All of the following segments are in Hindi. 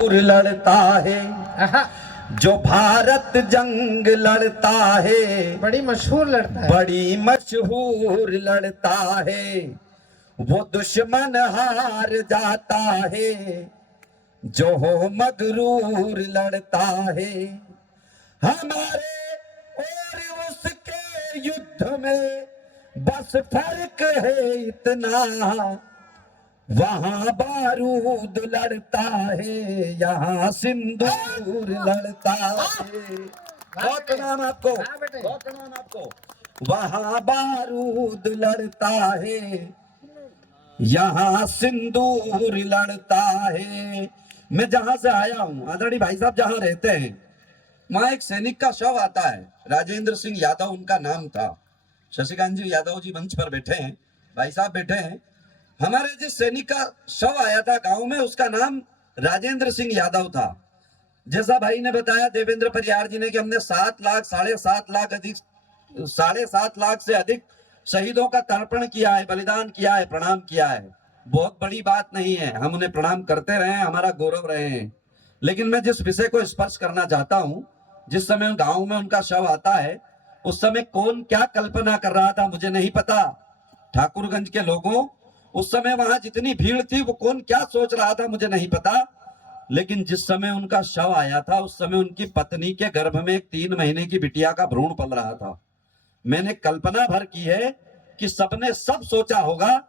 लड़ता है, जो भारत जंग लड़ता है, बड़ी मशहूर लड़ता है। बड़ी मशहूर लड़ता है। वो दुश्मन हार जाता है, जो हो मगरूर लड़ता है। हमारे और उसके युद्ध में बस फर्क है इतना, वहां बारूद लड़ता है, यहाँ सिंदूर लड़ता है। बहुत प्रणाम आपको, बहुत प्रणाम आपको। वहां बारूद लड़ता है, यहाँ सिंदूर लड़ता है। मैं जहां से आया हूं, आदरणीय भाई साहब जहां रहते हैं, वहां एक सैनिक का शव आता है। राजेंद्र सिंह यादव उनका नाम था। शशिकांत जी यादव जी मंच पर बैठे हैं, भाई साहब बैठे हैं। हमारे जिस सैनिक का शव आया था गांव में, उसका नाम राजेंद्र सिंह यादव था। जैसा भाई ने बताया, देवेंद्र परियार जी ने, कि हमने 7 लाख 7.5 लाख अधिक 7.5 लाख से अधिक शहीदों का तर्पण किया है, बलिदान किया है, प्रणाम किया है। बहुत बड़ी बात नहीं है, हम उन्हें प्रणाम करते रहे, हमारा गौरव रहे हैं। लेकिन मैं जिस विषय को स्पर्श करना चाहता हूं, जिस समय गांव में उनका शव आता है, उस समय कौन क्या कल्पना कर रहा था मुझे नहीं पता। ठाकुरगंज के लोगों, उस समय वहां जितनी भीड़ थी, वो कौन क्या सोच रहा था मुझे नहीं पता। लेकिन जिस समय उनका शव आया था, उस समय उनकी पत्नी के गर्भ में एक 3 महीने की बिटिया का भ्रूण पल रहा था। मैंने कल्पना भर की है कि सबने सब सोचा होगा,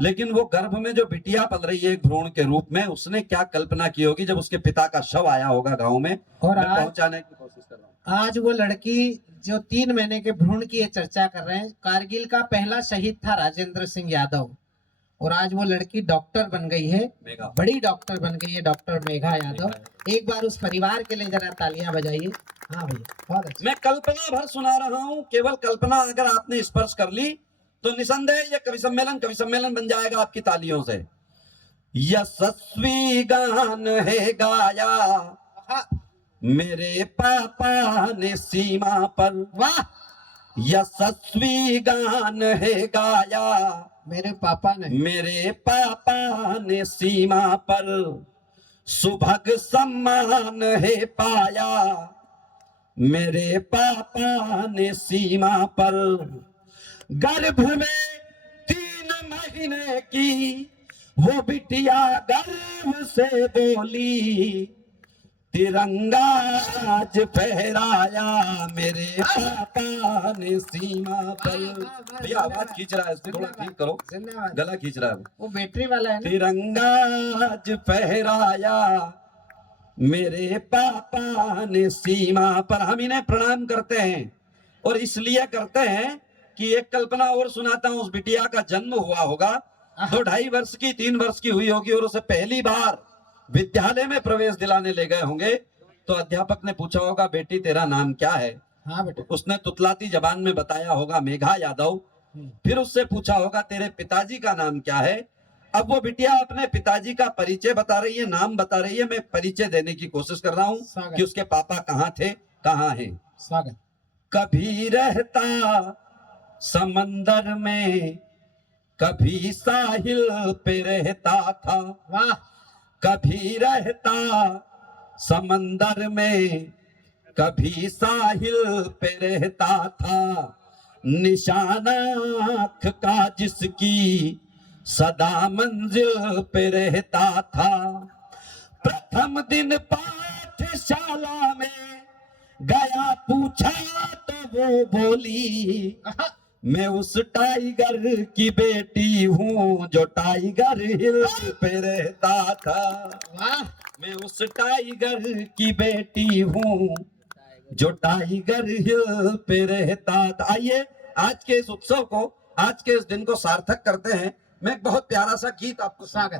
लेकिन वो गर्भ में जो बिटिया पल रही है एक भ्रूण के रूप में, उसने क्या कल्पना की होगी जब उसके पिता का शव आया होगा गांव में। और मैं पहुंचाने की कोशिश कर रहा हूं। आज वो लड़की जो 3 महीने के भ्रूण की ये चर्चा कर रहे हैं, कारगिल का पहला शहीद था राजेंद्र सिंह यादव, और आज वो लड़की डॉक्टर बन गई है, बड़ी डॉक्टर बन गई है, डॉक्टर मेघा यादव। एक बार उस परिवार के लिए जरा तालियां बजाइए। हाँ भैया, बहुत अच्छा। मैं कल्पना भर सुना रहा हूं, केवल कल्पना अगर आपने स्पर्श कर ली तो निसंदेह ये कवि सम्मेलन बन जाएगा आपकी तालियों से। यशस्वी गान है गाया मेरे पापा ने सीमा पर, वाह, यशस्वी गान है गाया मेरे पापा ने सीमा पर, सुभग सम्मान है पाया मेरे पापा ने सीमा पर। गर्भ में 3 महीने की वो बिटिया गर्व से बोली, तिरंगा आज फहराया मेरे पापा ने सीमा पर। भैया आवाज खींच रहा है, इसको थोड़ा ठीक करो, गला खींच रहा है वो बैटरी वाला है ना? तिरंगा आज फहराया मेरे पापा ने सीमा पर। हम इन्हें प्रणाम करते हैं, और इसलिए करते हैं कि एक कल्पना और सुनाता हूं। उस बिटिया का जन्म हुआ होगा 2-2.5 वर्ष की, 3 वर्ष की हुई होगी, और उसे पहली बार विद्यालय में प्रवेश दिलाने ले गए होंगे। तो अध्यापक ने पूछा होगा, बेटी तेरा नाम क्या है? हाँ बेटा। उसने तुतलाती जबान में बताया होगा, मेघा यादव। फिर उससे पूछा होगा, तेरे पिताजी का नाम क्या है? अब वो बिटिया अपने पिताजी का परिचय बता रही है, नाम बता रही है। मैं परिचय देने की कोशिश कर रहा हूँ कि उसके पापा कहाँ थे, कहाँ हैं। स्वागत। कभी रहता समंदर में, कभी साहिल पे रहता था। वाह। कभी रहता समंदर में, कभी साहिल पे रहता था। निशाना आँख का जिसकी सदा मंजिल पे रहता था। प्रथम दिन पाठशाला में गया, पूछा तो वो बोली, मैं उस टाइगर की बेटी हूँ जो टाइगर हिल पे रहता था। वाह। मैं उस टाइगर की बेटी हूँ जो टाइगर हिल पे रहता था। आइए आज के इस उत्सव को, आज के इस दिन को सार्थक करते हैं। मैं एक बहुत प्यारा सा गीत आपको स्वागत।